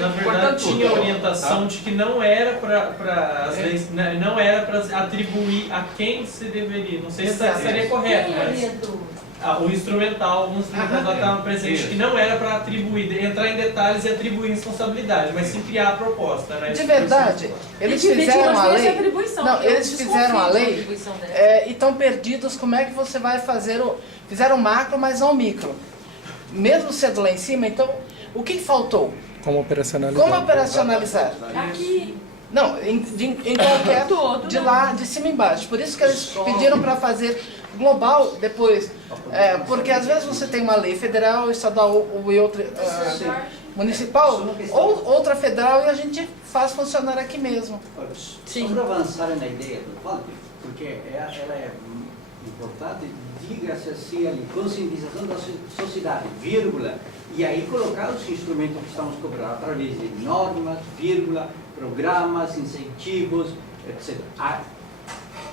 Na verdade, tinha a orientação de que não era para as leis, não era para atribuir a quem se deveria. Não sei se estaria correto, mas o instrumental, alguns instrumentais lá estavam presentes que não era para atribuir, entrar em detalhes e atribuir responsabilidade, mas sim criar a proposta, né? De verdade, eles fizeram a lei. Não, eles fizeram a lei e estão perdidos. Como é que você vai fazer o. Fizeram macro, mas não micro. Mesmo sendo lá em cima, então, o que faltou? Como operacionalizar? Como operacionalizar? Aqui. Não, em qualquer de lá, de cima e embaixo. Por isso que eles pediram para fazer global depois. Porque às vezes você tem uma lei federal, estadual e outra municipal, ou outra federal e a gente faz funcionar aqui mesmo. Sim. Só para avançar na ideia do Walter, porque ela é importante, diga-se assim, ali, conscientização da sociedade, vírgula, e aí colocar os instrumentos que estamos cobrando através de normas, vírgula, programas, incentivos, etc. A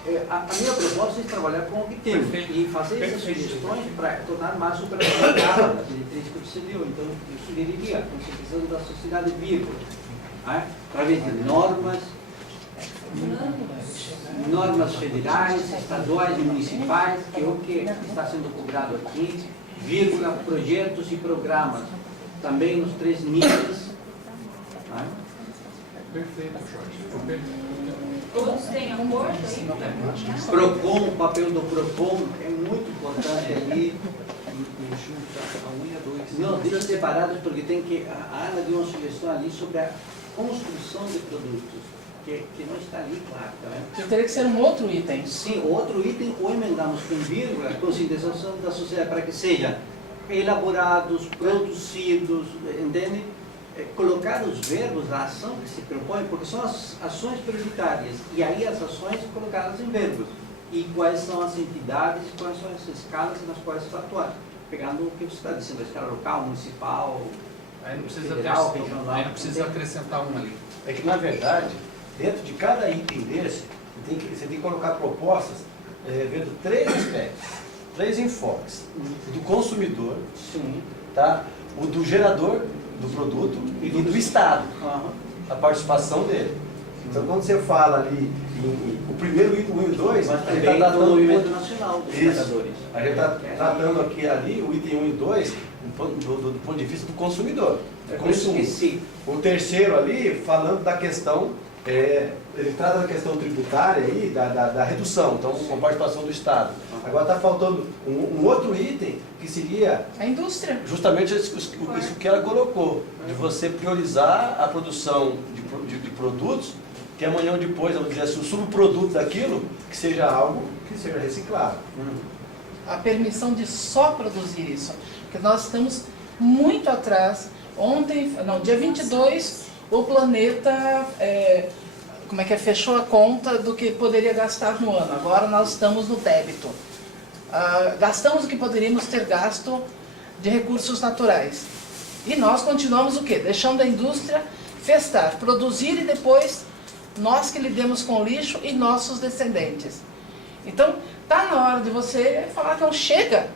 minha proposta é trabalhar com o que temos e fazer essas sugestões para tornar mais operacional a diretriz que você deu. Então, eu sugeriria a conscientização da sociedade, vírgula, através de normas federais, estaduais e municipais, que é o que está sendo cobrado aqui, vírgula, projetos e programas, também nos 3 níveis. Perfeito, Jorge. Todos têm acordo aí? PROCON, o papel do PROCON é muito importante ali. Não, deixa separados, porque tem que. A Ana deu uma sugestão ali sobre a construção de produtos, que não está ali, claro. Tá? Teria que ser um outro item. Sim, outro item, ou emendamos com vírgula, conscientização da sociedade, para que sejam elaborados, produzidos, entende? Colocar os verbos da ação que se propõe, porque são as ações prioritárias, e aí as ações colocadas em verbos. E quais são as entidades, quais são as escalas nas quais se vai atuar. Pegando o que você está dizendo, a escala local, municipal, aí não precisa federal, regional. Aí não precisa acrescentar um ali. É que, na verdade, dentro de cada item desse, você tem que colocar propostas vendo 3 aspectos, 3 enfoques. O do consumidor, tá? O do gerador do produto e do Estado, a participação dele. Então, quando você fala ali, o primeiro item 1 e 2, mas a gente também está tratando do movimento nacional dos trabalhadores. A gente está tratando ali o item 1 e 2 do ponto de vista do consumidor. Consumo. O terceiro ali, falando da questão, ele trata da questão tributária aí, da redução, então com a participação do Estado. Agora está faltando um outro item que seria A indústria. justamente isso que ela colocou, de você priorizar a produção de produtos, que amanhã ou depois, vamos dizer assim, o subproduto daquilo, que seja algo que seja reciclado. A permissão de só produzir isso. Porque nós estamos muito atrás. Dia 22, o planeta fechou a conta do que poderia gastar no ano. Agora nós estamos no débito. Gastamos o que poderíamos ter gasto de recursos naturais. E nós continuamos o quê? Deixando a indústria festar, produzir e depois nós que lidemos com o lixo e nossos descendentes. Então, está na hora de você falar que não chega.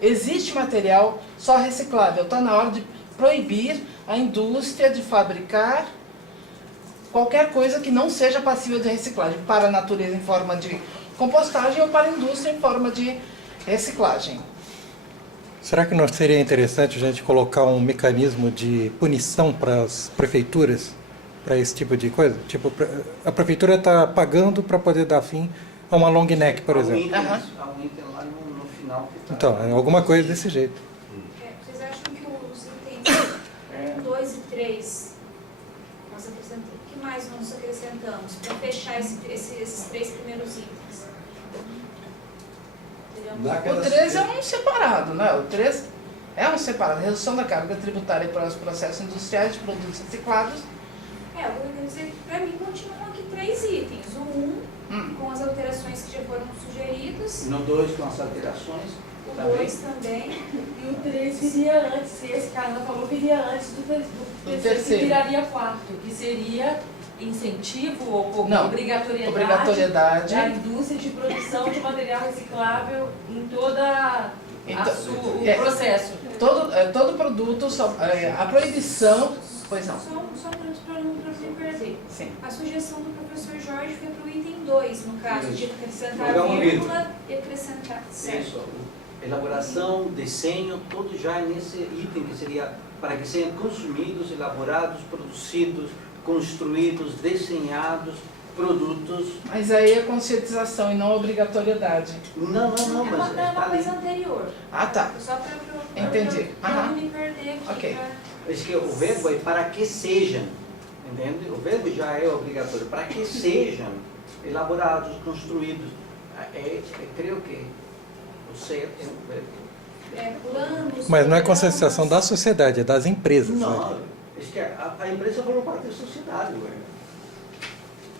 Existe material só reciclável. Está na hora de proibir a indústria de fabricar qualquer coisa que não seja passível de reciclagem, para a natureza em forma de compostagem ou para a indústria em forma de reciclagem. Será que não seria interessante a gente colocar um mecanismo de punição para as prefeituras, para esse tipo de coisa? Tipo, a prefeitura está pagando para poder dar fim a uma long neck, por exemplo. Há um item lá no final que tá... Então, é alguma coisa desse jeito. Vocês acham que os itens 1, 2 e 3, nós acrescentamos, o que mais nós acrescentamos para fechar esses 3 primeiros itens? O 3 é um separado, né? O 3 é um separado. Redução da carga tributária para os processos industriais de produtos reciclados. Eu vou dizer, para mim continuam aqui 3 itens. O 1, com as alterações que já foram sugeridas. No 2, com as alterações. O 2 também. E o 3 viria antes, esse cara falou, viria antes do terceiro, que viraria 4, que seria incentivo ou obrigatoriedade da indústria de produção de material reciclável em toda Então, o processo. todo produto, a proibição... Pois não. Só para não me perder. Sim. A sugestão do professor Jorge foi para o item 2, no caso, de acrescentar Colocar uma vírgula e acrescentar. Certo. Isso, elaboração, desenho, tudo já nesse item que seria para que sejam consumidos, elaborados, produzidos, construídos, desenhados, produtos. Mas aí é conscientização e não obrigatoriedade. Não, É mas uma está ali. coisa anterior. Ah, tá. Só para Entendi. não me perder aqui. Ok. É que o verbo é para que sejam, entende? O verbo já é obrigatório, para que sejam elaborados, construídos. Creio que o ser é um verbo. Planos. Mas não é conscientização da sociedade, é das empresas. Não, Né? é que a empresa forma parte da sociedade,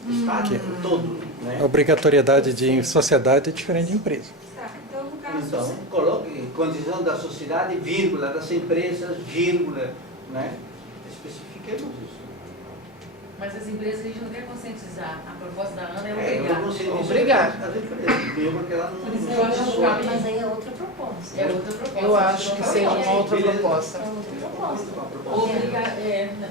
está aqui todo, né? A obrigatoriedade de sociedade é diferente de empresa. Tá, então no caso. Então, coloque condição da sociedade, vírgula, das empresas, vírgula, né? Especifiquemos isso. Mas as empresas a gente não quer conscientizar. A proposta da Ana é Eu obrigar. não sei Obrigar. as empresas, mesmo porque ela Por isso não eu acho que Mas aí é outra proposta. é outra proposta. Eu acho que seja uma outra Beleza. proposta. É outra proposta. Obrigar,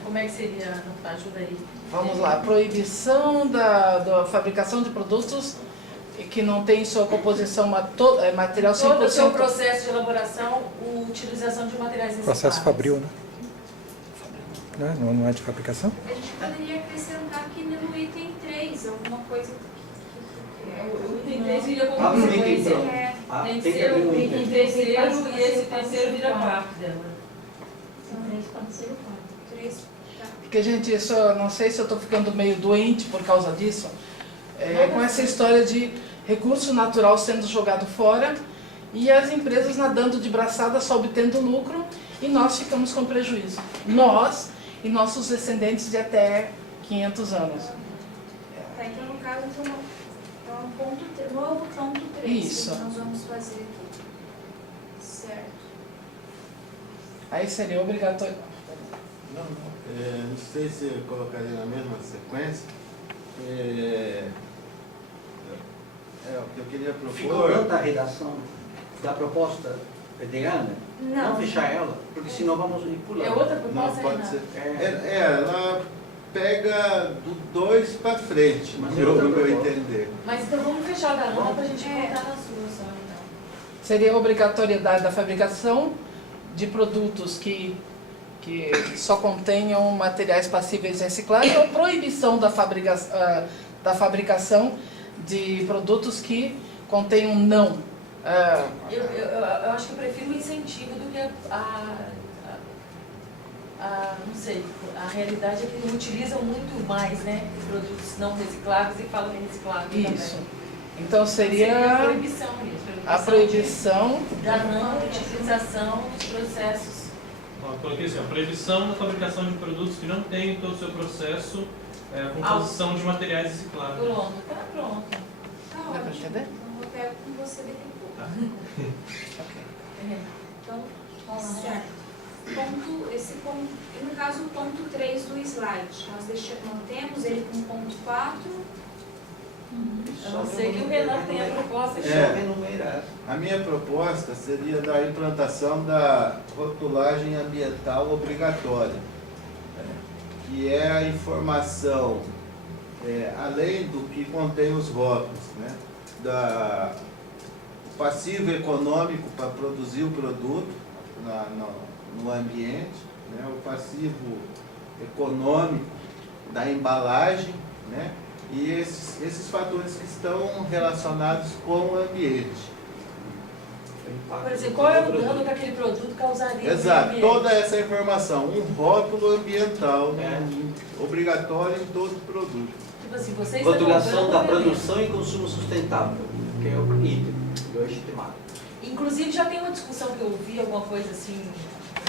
como é que seria? Ajuda aí. Vamos lá. Proibição da fabricação de produtos que não tem em sua composição material 100%. Todo o seu processo de elaboração, utilização de materiais recicláveis. Processo fabril, né? Não é de fabricação? A gente poderia acrescentar aqui no item 3, alguma coisa O item 3 viria como Abre o item consequência. pronto. Tem Tem que que ser abrir o um item item. terceiro e esse terceiro vira quarto dela. São 3, pode ser o 4. 3. Tá. Porque, gente, isso, eu não sei se eu estou ficando meio doente por causa disso, com essa história de recurso natural sendo jogado fora e as empresas nadando de braçada só obtendo lucro e nós ficamos com prejuízo. Nós e nossos descendentes de até 500 anos. Tá, então no caso, então, novo ponto 3 Isso. que nós vamos fazer aqui. Certo. Aí seria obrigatório. Não sei se eu colocaria na mesma sequência. O que eu queria Ficou propor. pronta a redação da proposta de Ana? Não. fechar ela, porque senão vamos ir pulando. É outra Não, proposta, pode Renato? ser. Ela pega do 2 para frente, Mas no é outra meu proposta. entender. Mas então vamos fechar da Ana para a gente É. voltar na sua só, então. Seria a obrigatoriedade da fabricação de produtos que só contenham materiais passíveis recicláveis ou proibição da fabricação de produtos que contenham não. Eu acho que eu prefiro o incentivo do que não sei, a realidade é que utilizam muito mais, né, produtos não recicláveis e falam em recicláveis Isso. também. Então a seria proibição mesmo. a proibição. Da não utilização dos processos. Ó, coloquei assim, ó, proibição da fabricação de produtos que não tenham todo o seu processo composição de materiais recicláveis. Pronto, tá pronto. Tá Dá para ótimo. entender? Então eu pego com você daqui a pouco. Tá. Ok. Então, certo. Esse ponto, e no caso o ponto 3 do slide, nós mantemos ele com ponto 4. Eu não sei que o Renato tem a proposta. Só renumerar. A minha proposta seria da implantação da rotulagem ambiental obrigatória, que é a informação, além do que contém os rótulos, né, o passivo econômico para produzir o produto no ambiente, né, o passivo econômico da embalagem, né, e esses fatores que estão relacionados com o ambiente. Por exemplo, qual é o dano que aquele produto causaria no Exato, ambiente? toda essa informação, um rótulo ambiental É. obrigatório em todo produto. Tipo assim, vocês Rotulação estão da cobrando produção e consumo sustentável, que é o item, o eixo temático. Inclusive já tem uma discussão que eu vi, alguma coisa assim,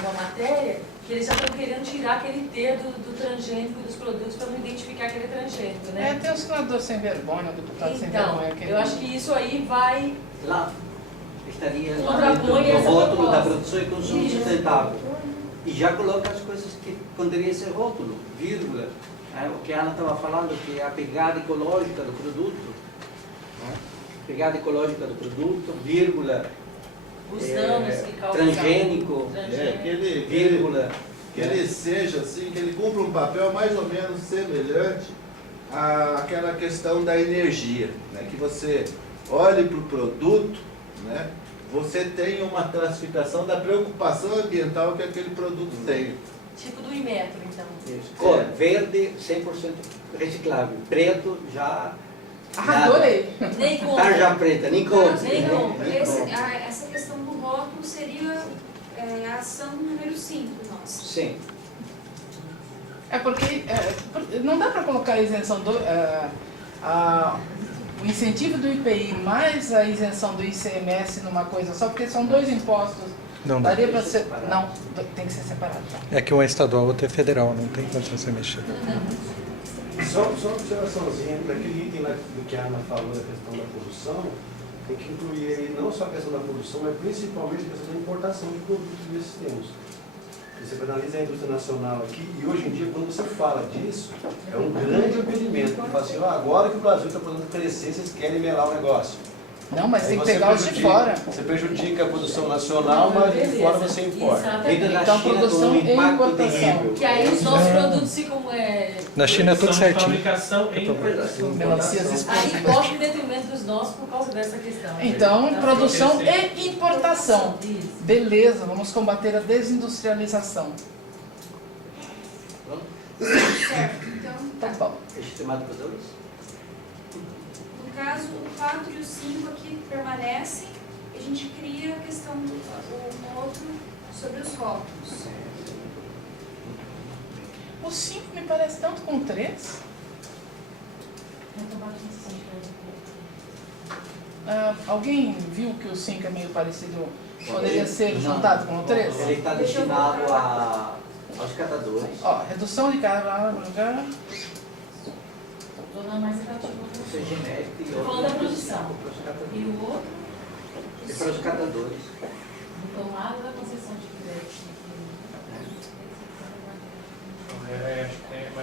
uma matéria, que eles já estão querendo tirar aquele T do transgênico dos produtos para não identificar aquele transgênico, né? Tem o senador sem vergonha, o deputado sem Então, vergonha. eu acho que isso aí vai... Lá estaria Contrapõe no essa rótulo proposta. da produção e consumo Isso. sustentável. E já coloca as coisas que poderia ser rótulo, vírgula, o que a Ana estava falando, que é a pegada ecológica do produto, pegada ecológica do produto, vírgula, Os danos que causam. transgênico, vírgula. Que ele seja assim, que ele cumpra um papel mais ou menos semelhante àquela questão da energia, né? Que você olhe para o produto, né? Você tem uma classificação da preocupação ambiental que aquele produto tem. Tipo do Imetro, então. Isso. Cor, verde, 100% reciclável. Preto, já... Ah, adorei. Nem conta. Tarja preta, nem conta. Nem conta. Essa questão do rótulo seria a ação número 5 nossa. Sim. É porque não dá para colocar a isenção o incentivo do IPI mais a isenção do ICMS numa coisa só, porque são dois impostos. Não dá. Daria para ser. Não, tem que ser separado. É que um é estadual, outro é federal, não tem condição de você mexer. Só uma observaçãozinha, para aquele item lá do que a Ana falou da questão da produção, tem que incluir aí não só a questão da produção, mas principalmente a questão da importação de produtos desses termos. Você analisa a indústria nacional aqui, e hoje em dia, quando você fala disso, é um grande impedimento. Você fala assim, agora que o Brasil está podendo crescer, vocês querem melar o negócio. Não, mas Aí tem que você pegar os de fora. Você prejudica a produção nacional, mas de fora você importa. Vindo da Então, China produção com um e impacto importação. terrível. Que aí os nossos produtos ficam. Na China é tudo Produção de certinho. fabricação e importação. Melancias Aí expostas. corre em detrimento dos nossos por causa dessa questão. Então, Tá? produção e importação. Isso. Beleza, vamos combater a desindustrialização. Certo, então, Tá bom. Estimado por 2? no caso, o 4 e o 5 aqui permanecem, e a gente cria a questão do outro sobre os rótulos. O 5 me parece tanto com o 3. Alguém viu que o 5 é meio parecido? Poderia ser juntado com o 3? Ele está destinado aos catadores. Ó, redução de carga. Dona mais atrativa. Isso é genético e Tô falando da produção. para os catadores. E o outro? E para os catadores. Tomada da concessão de crédito.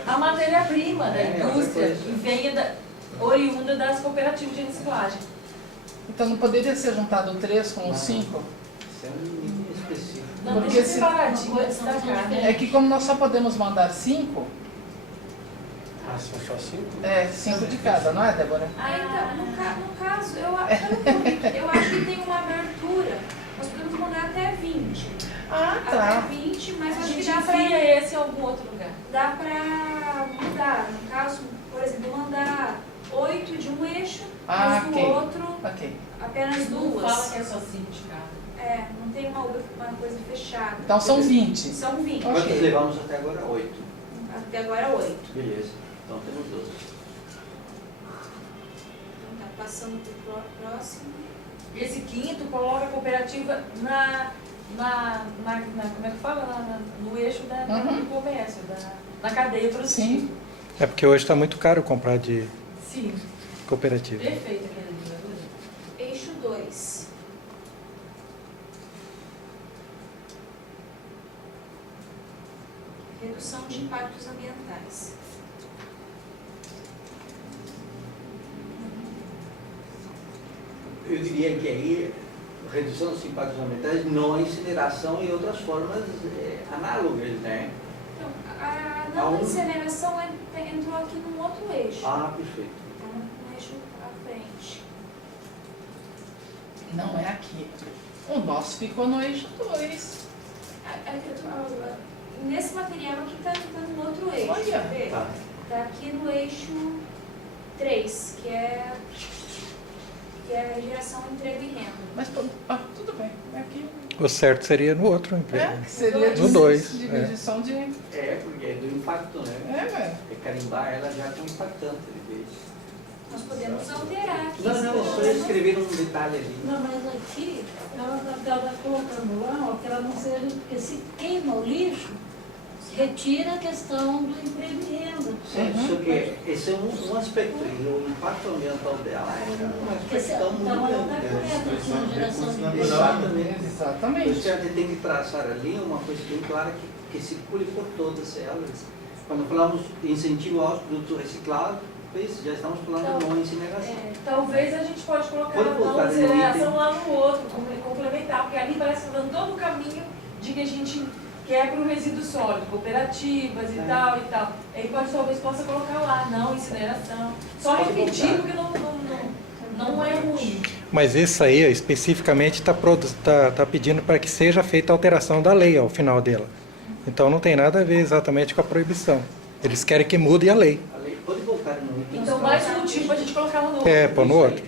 A matéria-prima da indústria que venha oriunda das cooperativas de reciclagem. Então não poderia ser juntado o 3 com o 5? Isso é um nível específico. Não, Porque deixa se- separadinho, destacar. É que como nós só podemos mandar 5, Ah, se for só 5? 5 de cada, não é, Débora? Então, no caso, eu acho que tem uma abertura. Nós podemos mandar até 20. Ah, tá. Até 20, mas A acho que gente dá pra enfia esse em algum outro lugar. dá pra mudar. No caso, por exemplo, mandar 8 de um eixo, mas do ok. outro Ok. apenas Não 2. fala que é só 5 de cada. Não tem uma coisa fechada. Então são 20. São 20. Ok. Quantos levamos até agora? 8. Até agora 8. Beleza. Então temos 12. Então tá, passando pro próximo. Esse quinto coloca a cooperativa como é que fala? No eixo do comércio, na cadeia produtiva. Sim. É porque hoje está muito caro comprar de Sim. cooperativa. Perfeito aquele livro. Eixo 2. Redução de impactos ambientais. Eu diria que aí, redução dos impactos ambientais, não a incineração e outras formas análogas, né? Então, a não incineração entrou aqui num outro eixo. Ah, perfeito. Então, no eixo à frente. Não é aqui. O nosso ficou no eixo 2. Nesse material aqui está no outro eixo. Olha. Quer ver? Tá. Tá aqui no eixo 3, que é geração, emprego e renda. Mas tudo bem. É aqui. O certo seria no outro emprego. Que seria No 2. divisão de. Porque é do impacto, né? velho. É carimbar ela já com impactante, de vez. Nós podemos alterar aqui. Não, só escrever um detalhe ali. Não, mas aqui ela está colocando lá, ó, que ela não seja, porque se queima o lixo, retira a questão do emprego e renda. Só que esse é um aspecto, e o impacto ambiental dela é uma Porque se, questão então muito ela está grande. correta aqui na geração de emprego. Exatamente. Por Exatamente. isso a gente tem que traçar ali uma coisa bem clara que circule por todas elas. Quando falamos de incentivo aos produtos reciclados, já estamos falando de não incineração. Talvez a gente pode colocar Pode a colocar não no incineração item. lá no outro, complementar, porque ali parece que está dando todo o caminho de que a gente quer para o resíduo sólido, cooperativas e tal e tal. Aí talvez possa colocar lá, não incineração. Só Pode repetir, colocar. porque não é ruim. Mas isso aí, especificamente, está pedindo para que seja feita a alteração da lei ao final dela. Então não tem nada a ver exatamente com a proibição. Eles querem que mude a lei. A lei pode voltar no item. Então, mais um motivo para a gente colocar no outro. Pôr no outro.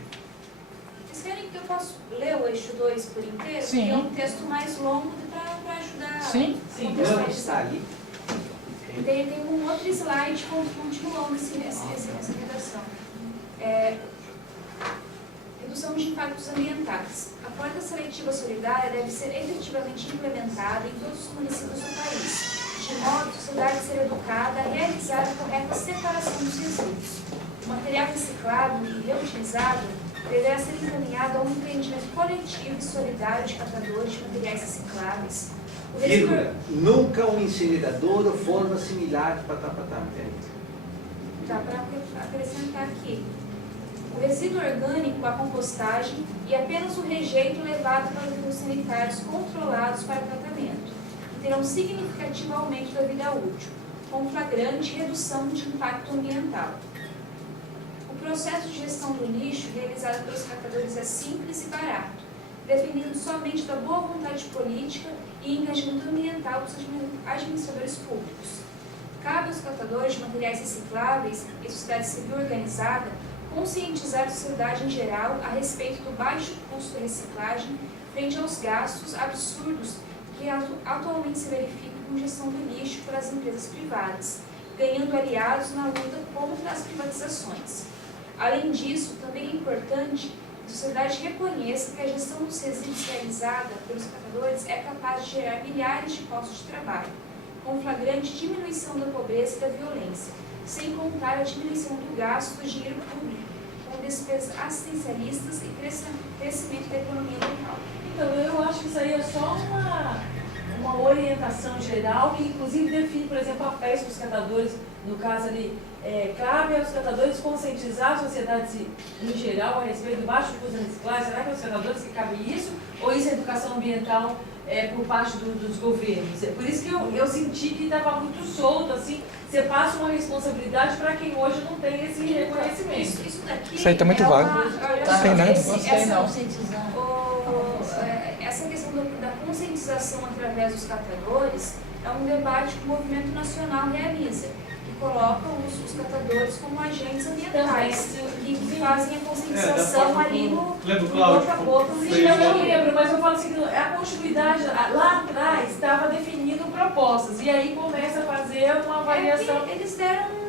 Vocês querem que eu possa ler o eixo 2 por inteiro? Sim. É um texto mais longo para ajudar Sim. Sim. Não contextualizar. está ali. Tem um outro slide continuando essa redação. Redução de impactos ambientais. A coleta seletiva solidária deve ser efetivamente implementada em todos os municípios do país, de modo que a sociedade ser educada a realizar a correta separação dos resíduos. O material reciclado e reutilizado deverá ser encaminhado a um empreendimento coletivo e solidário de catadores de materiais recicláveis. O resíduo- Vírgula, nunca um incinerador ou forma similar de patapatá, entende? Dá para acrescentar aqui. O resíduo orgânico, a compostagem e apenas o rejeito levado para os aterros sanitários controlados para tratamento, que terão significativo aumento da vida útil, com flagrante redução de impacto ambiental. O processo de gestão do lixo realizado pelos catadores é simples e barato, dependendo somente da boa vontade política e engajamento ambiental dos administradores públicos. Cabe aos catadores de materiais recicláveis e sociedade civil organizada conscientizar a sociedade em geral a respeito do baixo custo da reciclagem frente aos gastos absurdos que atualmente se verificam com gestão do lixo pelas empresas privadas, ganhando aliados na luta contra as privatizações. Além disso, também é importante que a sociedade reconheça que a gestão dos resíduos realizada pelos catadores é capaz de gerar milhares de postos de trabalho, com flagrante diminuição da pobreza e da violência, sem contar a diminuição do gasto do dinheiro público, com despesas assistencialistas e crescimento da economia local. Então, eu acho que isso aí é só uma orientação geral, que inclusive define, por exemplo, papéis dos catadores, no caso ali, cabe aos catadores conscientizar a sociedade em geral a respeito do baixo custo da reciclagem. Será que é aos catadores que cabe isso? Ou isso é educação ambiental por parte dos governos? Por isso que eu senti que estava muito solto, assim, você passa uma responsabilidade para quem hoje não tem esse reconhecimento. Isso daqui Isso aí tá muito vago. Tá, Tem nada. Gostei não. Essa questão da conscientização através dos catadores é um debate que o movimento nacional realiza, que coloca os catadores como agentes ambientais, que fazem a conscientização ali no boca a boca. Eu não lembro, mas eu falo assim, a continuidade, lá atrás estava definindo propostas, e aí começa a fazer uma avaliação. Eles deram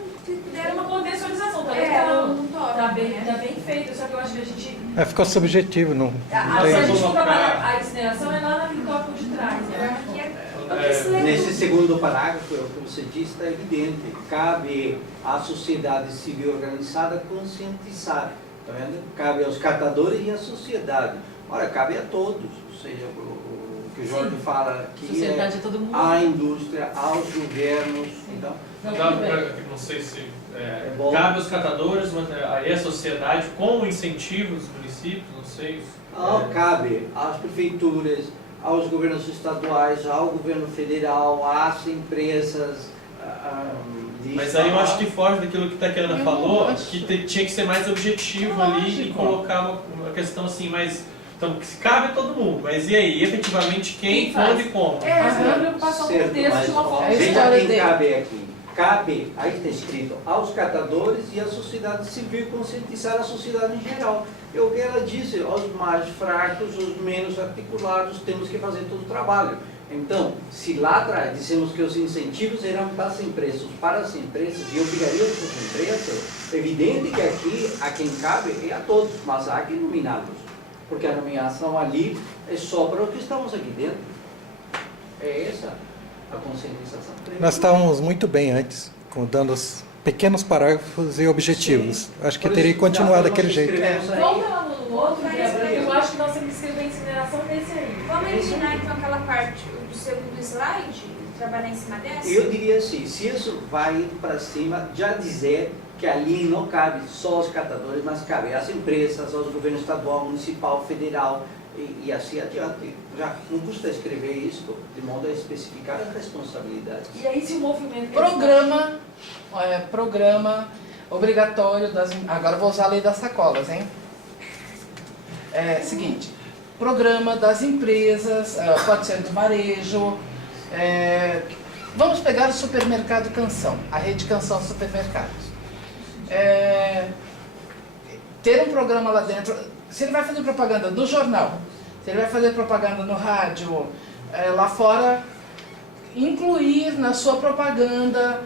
uma contextualização, tá bem feito, só que eu acho que a gente... Ficou subjetivo, não Se a gente for trabalhar a incineração, é lá no tópico de trás, né? Nesse segundo parágrafo, o que você disse está evidente. Cabe à sociedade civil organizada conscientizar. Tá vendo? Cabe aos catadores e à sociedade. Ora, cabe a todos. Ou seja, o que o Jorge fala que Sociedade é todo mundo. à indústria, aos governos. Então, Não sei se bom. cabe aos catadores, mas aí a sociedade com incentivo dos municípios, não sei. Cabe às prefeituras, aos governos estaduais, ao governo federal, às empresas. Mas aí eu acho que foge daquilo que a Tatiana falou, que tinha que ser mais objetivo ali e colocar uma questão assim mais. Então, cabe a todo mundo, mas e aí, efetivamente, quem, quando e como? Essa é a preocupação com o texto de uma forma Veja quem cabe aqui. Cabe, aí está escrito, aos catadores e à sociedade civil conscientizar a sociedade em geral. É o que ela disse, aos mais fracos, os menos articulados, temos que fazer todo o trabalho. Então, se lá atrás dissemos que os incentivos eram das empresas, para as empresas, e obrigariam as empresas, é evidente que aqui, a quem cabe é a todos, mas há que nominá-los. Porque a nomeação ali é só para os que estamos aqui dentro. É essa a conscientização. Nós estávamos muito bem antes, dando os pequenos parágrafos e objetivos. Sim. Acho que teria que continuar daquele jeito. Vamos lá no outro, eu acho que nós temos que escrever incineração nesse aí. Vamos eliminar então aquela parte do segundo slide, trabalhar em cima dessa? Eu diria assim, se isso vai para cima, já dizer porque ali não cabe só os catadores, mas cabe às empresas, aos governos estadual, municipal, federal e assim adiante. Já não custa escrever isso de modo a especificar as responsabilidades. E aí se o movimento... Programa obrigatório das... Agora vou usar a lei das sacolas, hein? Seguinte, programa das empresas, pode ser do varejo, vamos pegar o supermercado Canção, a rede Canção Supermercados. Ter um programa lá dentro, se ele vai fazer propaganda no jornal, se ele vai fazer propaganda no rádio, lá fora, incluir na sua propaganda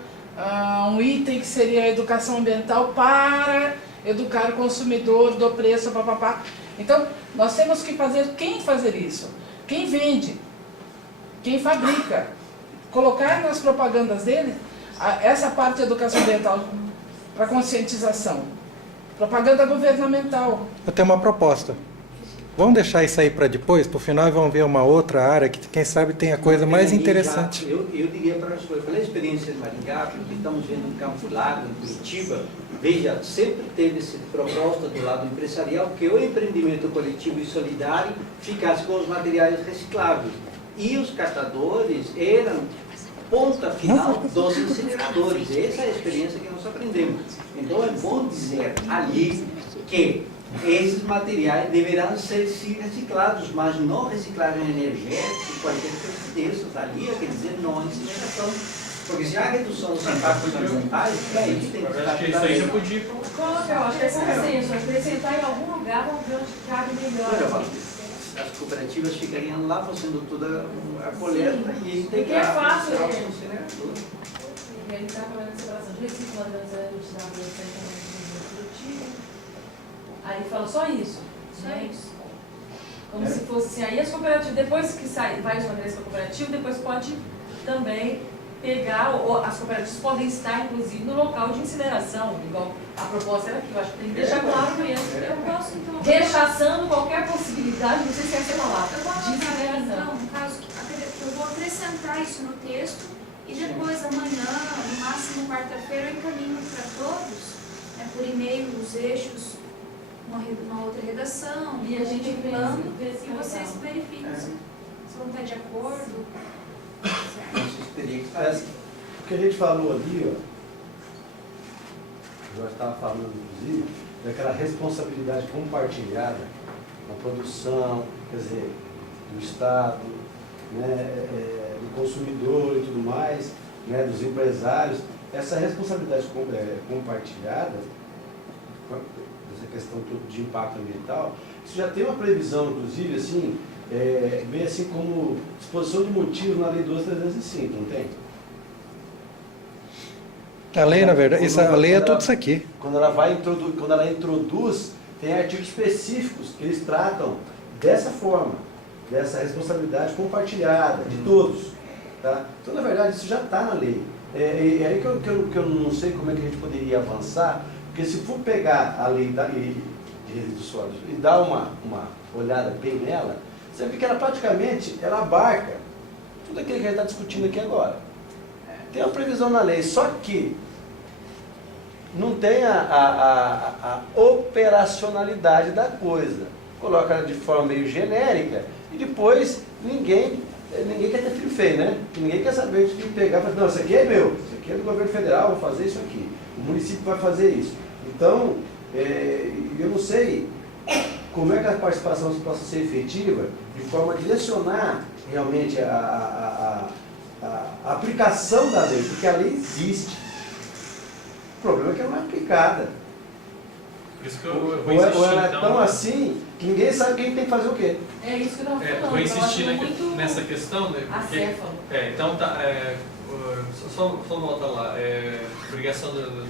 um item que seria a educação ambiental para educar o consumidor do preço, papapá. Então, nós temos que fazer, quem fazer isso? Quem vende? Quem fabrica? Colocar nas propagandas dele essa parte de educação ambiental para conscientização. Propaganda governamental. Eu tenho uma proposta. Vamos deixar isso aí para depois, para o final, e vamos ver uma outra área que, quem sabe, tem a coisa mais interessante. Eu diria para as coisas, pela experiência de Maringá, que estamos vendo no Campo Largo, em Curitiba, veja, sempre teve essa proposta do lado empresarial que o empreendimento coletivo e solidário ficasse com os materiais recicláveis. E os catadores eram ponta final dos incineradores. Essa é a experiência que nós aprendemos. Então é bom dizer ali que esses materiais deverão ser reciclados, mas não reciclagem energética, qualquer coisa dessas. Ali quer dizer não incineração. Porque se há redução dos impactos ambientais, aí tem que estar... Acho que isso aí já podia ir para Eu acho que é consenso, acrescentar em algum lugar, vamos ver onde cabe melhor. As cooperativas ficariam lá fazendo toda a coleta e integrar. É fácil, o né? incinerador. E ele está falando de separação de reciclando as áreas produtivo. Aí fala só isso. Só né? isso. Como se fosse assim, aí as cooperativas, depois que sai, vai os materiais para a cooperativa, depois pode também pegar, ou as cooperativas podem estar, inclusive, no local de incineração, igual a proposta era aqui, eu acho que tem que deixar claro mesmo. Eu posso, então... Rechaçando qualquer possibilidade, não sei se é essa palavra, Eu vou de anotar, incineração. então, no caso, eu vou acrescentar isso no texto e depois, amanhã, no máximo quarta-feira, eu encaminho para todos, por e-mail, os eixos, uma outra redação, E a gente plano, vê se e vocês verificam se vão estar de acordo. Certo? Isso teria que estar O que a gente falou ali, ó, eu já estava falando, inclusive, daquela responsabilidade compartilhada na produção, quer dizer, do Estado, né, do consumidor e tudo mais, né, dos empresários. Essa responsabilidade compartilhada, essa questão toda de impacto ambiental, isso já tem uma previsão, inclusive, assim, bem assim como exposição de motivos na Lei 12.305, não tem? A lei, na verdade, a lei é tudo isso aqui. Quando ela introduz, tem artigos específicos que eles tratam dessa forma, dessa responsabilidade compartilhada de todos. Tá? Então, na verdade, isso já está na lei. É aí que eu não sei como é que a gente poderia avançar, porque se for pegar a lei de resíduos sólidos e dar uma olhada bem nela, você vê que ela praticamente abarca tudo aquilo que a gente está discutindo aqui agora. Tem uma previsão na lei, só que não tem a operacionalidade da coisa. Coloca ela de forma meio genérica e depois ninguém quer ter filho feio, né? Ninguém quer saber de pegar e falar, não, isso aqui é meu, isso aqui é do governo federal, vou fazer isso aqui. O município vai fazer isso. Então, eu não sei como é que a participação possa ser efetiva de forma a direcionar realmente a aplicação da lei, porque a lei existe. O problema é que ela não é aplicada. Por isso que eu vou Ou insistir, ela é então, tão assim que ninguém sabe quem tem que fazer o quê. É isso que eu estava falando. vou insistir eu acho muito nessa questão, né? Porque, acéfalo. então tá, só volta lá, obrigação da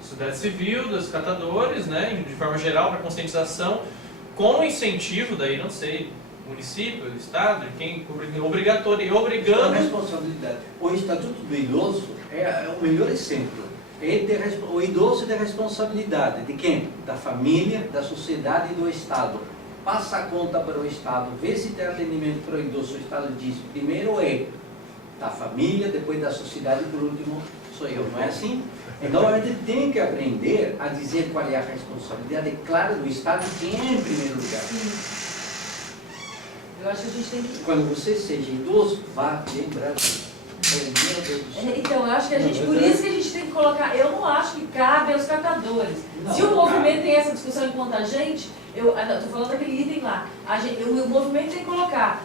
sociedade civil, dos catadores, né, de forma geral, para conscientização, com incentivo, daí não sei, município, estado, quem obrigatório, e A obrigando. responsabilidade. O Estatuto do Idoso é o melhor exemplo. O idoso é de responsabilidade de quem? Da família, da sociedade e do Estado. Passa a conta para o Estado, vê se tem atendimento para o idoso. O Estado diz, primeiro é da família, depois da sociedade e por último, sou eu, não é assim? Então a gente tem que aprender a dizer qual é a responsabilidade clara do Estado quem é em primeiro lugar. Eu acho que a gente tem que... Quando você seja idoso, vá lembrar disso. Meu Deus do céu. Então, eu acho que a gente, por isso que a gente tem que colocar, eu não acho que cabe aos catadores. Se o movimento tem essa discussão enquanto a gente, eu estou falando daquele item lá, o movimento tem que colocar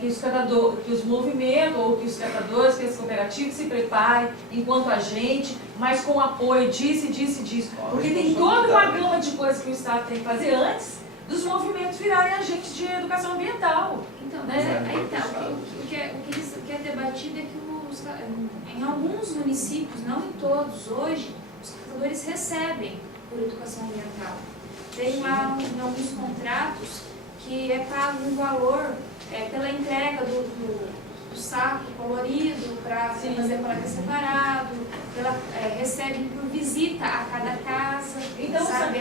que os catadores, que os movimentos, ou que os catadores, que as cooperativas se preparem enquanto a gente, mas com apoio disso. Porque tem toda uma gama de coisas que o Estado tem que fazer antes dos movimentos virarem agentes de educação ambiental. Então, né? o que é debatido é que em alguns municípios, não em todos hoje, os catadores recebem por educação ambiental. Tem lá em alguns contratos que é pago um valor pela entrega do saco colorido para fazer colega separado, recebem por visita a cada casa, então, sabe?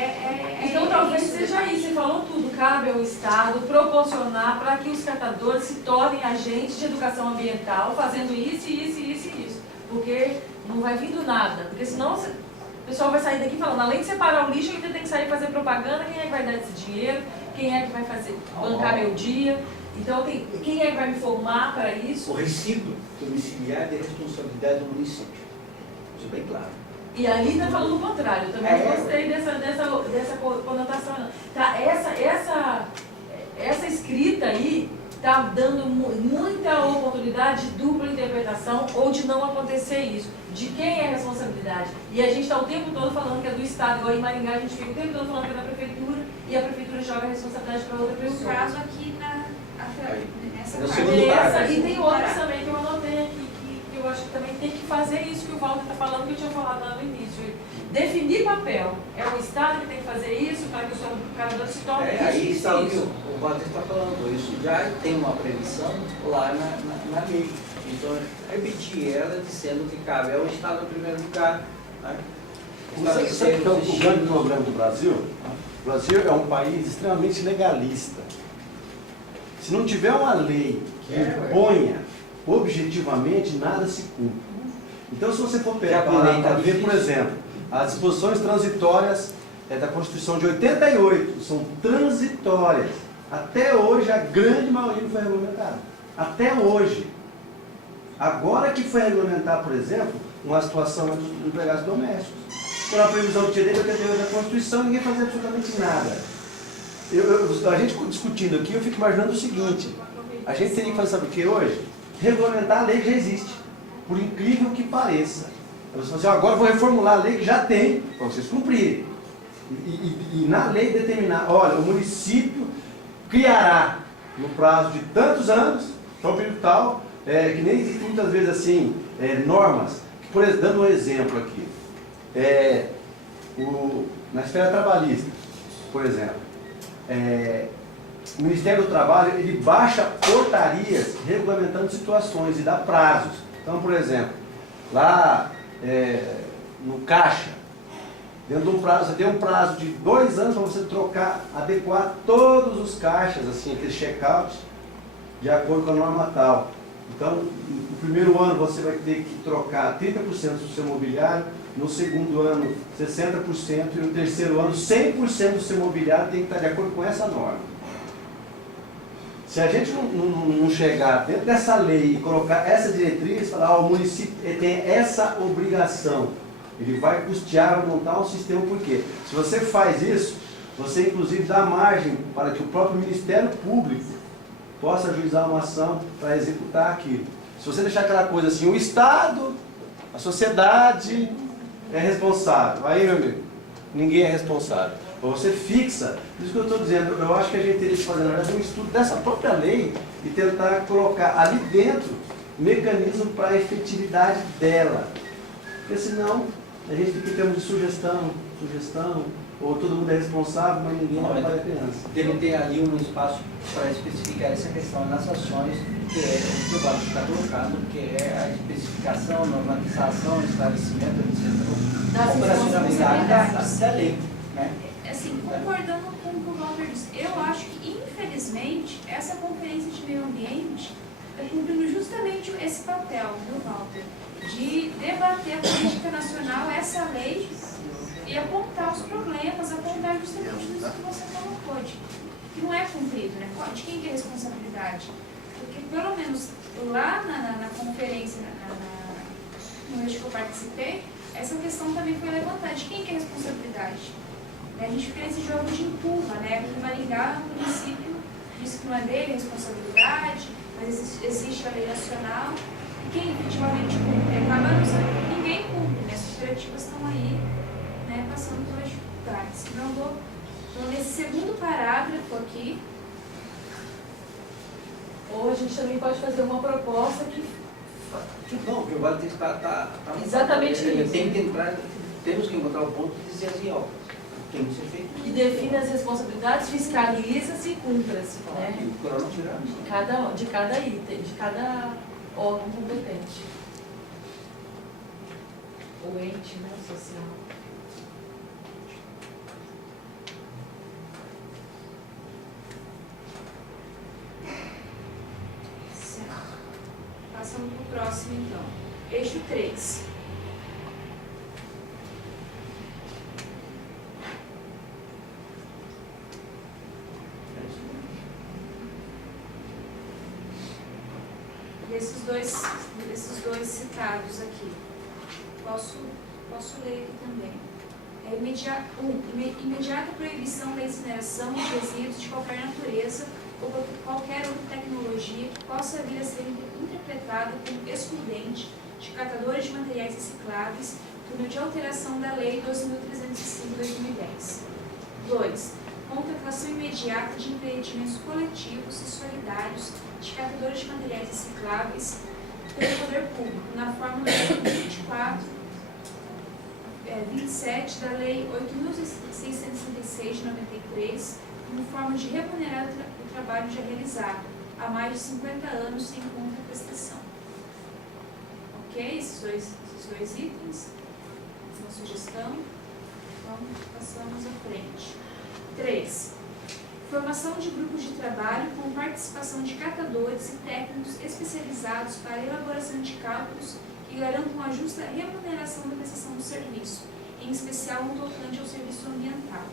Então talvez seja isso, você falou tudo, cabe ao Estado proporcionar para que os catadores se tornem agentes de educação ambiental, fazendo isso, porque não vai vindo nada, porque senão o pessoal vai sair daqui falando, além de separar o lixo, ainda tem que sair fazer propaganda, quem é que vai dar esse dinheiro, quem é que vai bancar meu dia. Então, quem é que vai me formar para isso? O resíduo domiciliar é de responsabilidade do município. Isso é bem claro. E ali está falando o contrário. Eu também não gostei dessa conotação. Não. Tá, essa escrita aí está dando muita oportunidade de dupla interpretação ou de não acontecer isso. De quem é a responsabilidade? E a gente está o tempo todo falando que é do Estado. Igual em Maringá, a gente fica o tempo todo falando que é da Prefeitura e a Prefeitura joga a responsabilidade para outra pessoa. No caso aqui nessa parte. E tem outras também que eu anotei aqui, que eu acho que também tem que fazer isso que o Walter está falando, que eu tinha falado lá no início. Definir papel. É o Estado que tem que fazer isso para que o catador se torne aí está o que o Walter está falando. Isso já tem uma previsão lá na lei. Então, repetir ela dizendo que cabe ao Estado em primeiro lugar. Né? Sabe que é o grande problema do Brasil? O Brasil é um país extremamente legalista. Se não tiver uma lei que imponha objetivamente, nada se cumpre. Então, se você for pegar para ver, por exemplo, as disposições transitórias da Constituição de 88, são transitórias. Até hoje, a grande maioria não foi regulamentada. Até hoje. Agora que foi regulamentar, por exemplo, uma situação dos empregados domésticos. Pela previsão que tinha desde 88 da Constituição, ninguém fazia absolutamente nada. A gente discutindo aqui, eu fico imaginando o seguinte, a gente teria que fazer, sabe o que hoje? Regulamentar a lei que já existe, por incrível que pareça. Você fala assim, agora eu vou reformular a lei que já tem, para vocês cumprirem. E na lei determinar, olha, o município criará, no prazo de tantos anos, então período tal, que nem existem muitas vezes assim, normas, por exemplo, dando um exemplo aqui, na esfera trabalhista, por exemplo, o Ministério do Trabalho, ele baixa portarias regulamentando situações e dá prazos. Então, por exemplo, lá no caixa, dentro de um prazo, você tem um prazo de 2 anos para você trocar, adequar todos os caixas, assim, aqueles check-outs, de acordo com a norma tal. Então, no primeiro ano você vai ter que trocar 30% do seu mobiliário, no segundo ano 60% e no terceiro ano 100% do seu mobiliário tem que estar de acordo com essa norma. Se a gente não chegar dentro dessa lei e colocar essa diretriz, falar, o município tem essa obrigação, ele vai custear, vai montar um sistema, por quê? Se você faz isso, você inclusive dá margem para que o próprio Ministério Público possa ajuizar uma ação para executar aquilo. Se você deixar aquela coisa assim, o Estado, a sociedade é responsável, aí, meu amigo, ninguém é responsável. Você fixa, por isso que eu estou dizendo, eu acho que a gente teria que fazer, na verdade, um estudo dessa própria lei e tentar colocar ali dentro mecanismo para a efetividade dela. Porque senão a gente fica em termos de sugestão, ou todo mundo é responsável, mas ninguém vai para a criança. Deve ter ali um espaço para especificar essa questão nas ações, que é o que o Walter está colocando, que é a especificação, normatização, esclarecimento, etc. Operacionalidade da lei. Né? Assim, concordando com o que o Walter disse, eu acho que, infelizmente, essa conferência de meio ambiente está cumprindo justamente esse papel do Walter, de debater a política nacional, essa lei, e apontar os problemas, apontar justamente isso que você colocou, que não é cumprido, né? De quem que é a responsabilidade? Porque, pelo menos lá na conferência, no mês que eu participei, essa questão também foi levantada. De quem que é a responsabilidade? A gente fica nesse jogo de empurra, né? Aqui em Maringá, o município diz que não é dele a responsabilidade, mas existe a lei nacional. E quem efetivamente cumpre? Acaba não sendo, ninguém cumpre, né? As cooperativas estão aí, né, passando pelas dificuldades. Então, nesse segundo parágrafo aqui, Ou a gente também pode fazer uma proposta que Não, porque o Vale está exatamente ele isso. tem que entrar, temos que encontrar o ponto de dizer assim, ó, tem que ser feito. que define as responsabilidades, fiscaliza-se e cumpra-se, né? E o cronograma. De cada item, de cada órgão competente. O ente, né, social. certo. Passando para o próximo, então. Eixo 3. Desses dois citados aqui, posso ler aqui também. Imediata proibição da incineração de resíduos de qualquer natureza ou qualquer outra tecnologia que possa vir a ser interpretada como excludente de catadores de materiais recicláveis por meio de alteração da Lei 12.305/2010. 2. Contemplação imediata de empreendimentos coletivos e solidários de catadores de materiais recicláveis pelo poder público, na forma do artigo 27 da Lei 8.666/93, como forma de remunerar o trabalho já realizado há mais de 50 anos sem contraprestação. Ok? Esses dois itens, uma sugestão. Então, passamos à frente. 3. Formação de grupos de trabalho com participação de catadores e técnicos especializados para a elaboração de cálculos que garantam a justa remuneração da prestação do serviço, em especial no tocante ao serviço ambiental.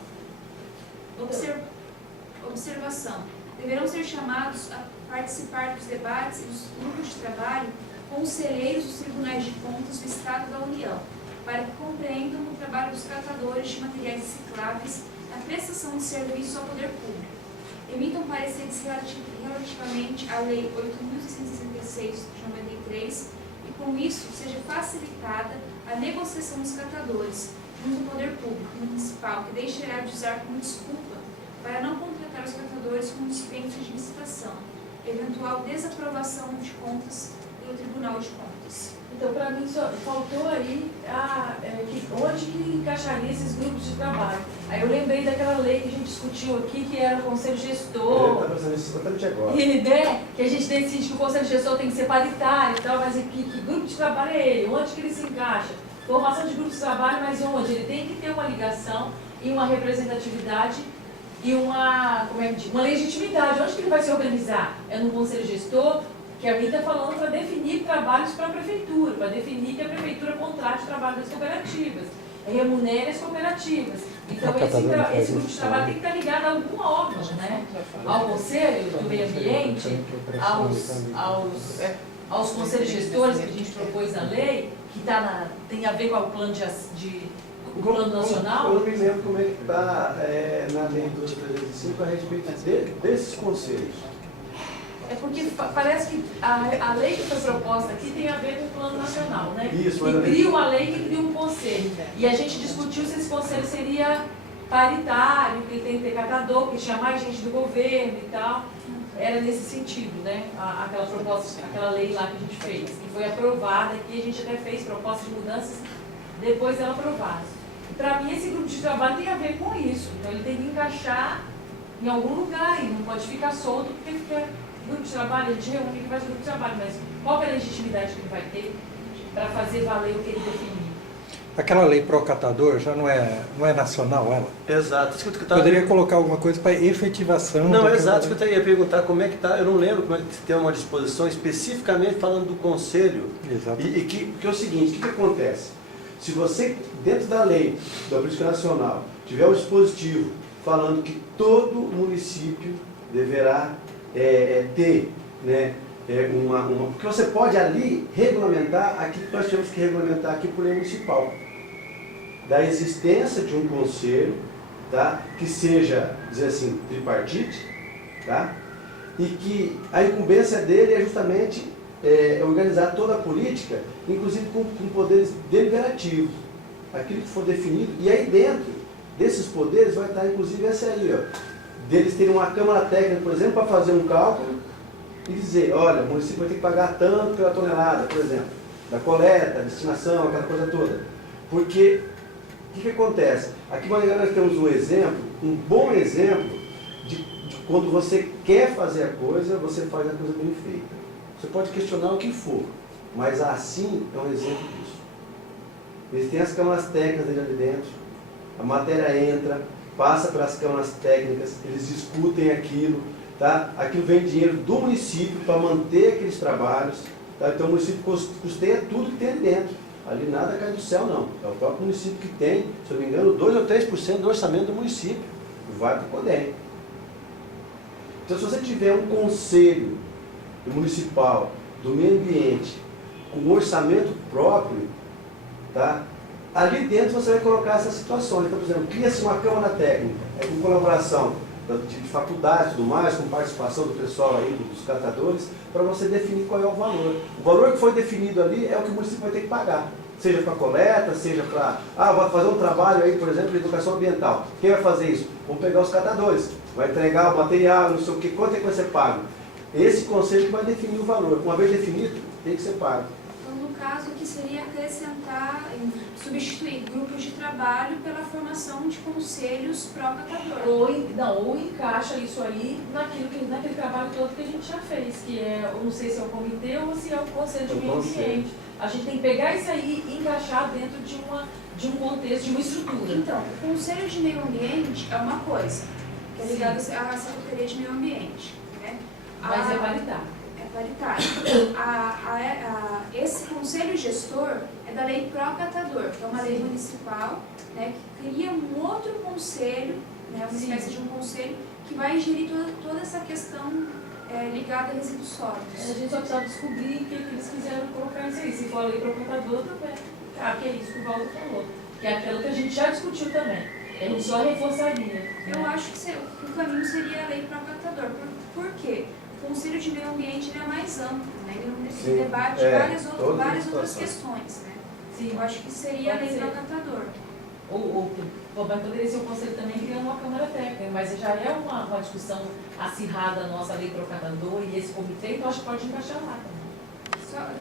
Observação. Deverão ser chamados a participar dos debates e dos grupos de trabalho conselheiros dos tribunais de contas do Estado da União, para que compreendam o trabalho dos catadores de materiais recicláveis na prestação de serviço ao poder público. Emitam pareceres relativamente à Lei 8.666/93 e, com isso, seja facilitada a negociação dos catadores junto ao poder público municipal, que deixará de usar como desculpa para não contratar os catadores com dispensa de licitação, eventual desaprovação de contas pelo Tribunal de Contas. Então, para mim, só faltou aí onde que encaixaria esses grupos de trabalho. Aí eu lembrei daquela lei que a gente discutiu aqui, que era o Conselho Gestor. E, né, que a gente decide que o Conselho Gestor tem que ser paritário e tal, mas que grupo de trabalho é ele? Onde que ele se encaixa? Formação de grupos de trabalho, mas onde? Ele tem que ter uma ligação e uma representatividade e uma legitimidade. Onde que ele vai se organizar? É no Conselho Gestor? Que a Rita está falando para definir trabalhos para a prefeitura, para definir que a prefeitura contrate o trabalho das cooperativas, remunere as cooperativas. Então, esse grupo de trabalho tem que estar ligado a algum órgão, né? Ao Conselho do Meio Ambiente, aos conselhos gestores que a gente propôs na lei, que tem a ver com o plano o plano nacional. Eu não me lembro como é que está na lei 12.305 a respeito desses conselhos. É porque parece que a lei que foi proposta aqui tem a ver com o plano nacional, né? Isso, e cria uma lei que cria um conselho. E a gente discutiu se esse conselho seria paritário, que ele tem que ter catador, que tinha mais gente do governo e tal. Era nesse sentido, né? Aquela proposta, aquela lei lá que a gente fez, que foi aprovada, que a gente até fez propostas de mudanças depois dela aprovada. Para mim, esse grupo de trabalho tem a ver com isso. Então, ele tem que encaixar em algum lugar e não pode ficar solto, porque ele quer grupo de trabalho, a gente reúne que faz grupo de trabalho, mas qual é a legitimidade que ele vai ter para fazer valer o que ele definir? aquela lei pro-catador já não é nacional, ela? Exato. Isso que eu tava... Poderia colocar alguma coisa para efetivação? Não, daquela exato. lei. Isso que eu ia perguntar como é que está. Eu não lembro como é que tem uma disposição especificamente falando do conselho. Exato. E que é o seguinte, o que acontece? Se você, dentro da lei da Política Nacional, tiver um dispositivo falando que todo município deverá ter, né, porque você pode ali regulamentar aquilo que nós temos que regulamentar aqui por lei municipal. Da existência de um conselho, tá, que seja, dizer assim, tripartite, tá, e que a incumbência dele é justamente organizar toda a política, inclusive com poderes deliberativos, aquilo que for definido, e aí dentro desses poderes vai estar inclusive essa aí, ó, deles terem uma Câmara Técnica, por exemplo, para fazer um cálculo e dizer, olha, o município vai ter que pagar tanto pela tonelada, por exemplo, da coleta, destinação, aquela coisa toda. Porque, o que acontece? Aqui em Maringá nós temos um exemplo, um bom exemplo, de quando você quer fazer a coisa, você faz a coisa bem feita. Você pode questionar o que for, mas assim é um exemplo disso. Eles têm as câmaras técnicas ali dentro, a matéria entra, passa para as câmaras técnicas, eles discutem aquilo, tá? Aquilo vem dinheiro do município para manter aqueles trabalhos, tá? Então o município custeia tudo que tem ali dentro. Ali nada cai do céu, não. É o próprio município que tem, se eu não me engano, 2 ou 3% do orçamento do município. Vai para o CODEM. Então se você tiver um conselho municipal do meio ambiente com orçamento próprio, tá? Ali dentro você vai colocar essas situações. Então, por exemplo, cria-se uma câmara técnica, com colaboração de faculdades e tudo mais, com participação do pessoal aí, dos catadores, para você definir qual é o valor. O valor que foi definido ali é o que o município vai ter que pagar. Seja para coleta, seja para... vou fazer um trabalho aí, por exemplo, de educação ambiental. Quem vai fazer isso? Vamos pegar os catadores. Vai entregar o material, não sei o que, quanto é que vai ser pago? Esse conselho que vai definir o valor. Uma vez definido, tem que ser pago. Então, no caso, aqui seria acrescentar, substituir grupos de trabalho pela formação de conselhos pró-catador. Ou encaixa isso aí naquele trabalho todo que a gente já fez, que eu não sei se é o comitê ou se é o conselho de meio ambiente. A gente tem que pegar isso aí e encaixar dentro de um contexto, de uma estrutura. Então, o conselho de meio ambiente é uma coisa, que é ligado à Secretaria de Meio Ambiente, né? Mas é paritário. É paritário. Esse conselho gestor é da lei pró-catador, que é uma lei municipal, né, que cria um outro conselho, né, uma espécie de um conselho que vai gerir toda essa questão ligada a resíduos sólidos. A gente só precisa descobrir o que eles quiseram colocar isso aí. Se for a lei pró-catador também. Que é isso que o Walter falou. Que é aquilo que a gente já discutiu também. A gente só reforçaria. Eu acho que o caminho seria a lei pró-catador. Por quê? O Conselho de Meio Ambiente ele é mais amplo, né? Ele debate várias outras questões, né? Sim. Eu acho que seria a lei pró-catador. Ou poderia ser o conselho também criando uma câmara técnica, mas já é uma discussão acirrada a nossa lei pró-catador e esse comitê, então acho que pode encaixar lá também.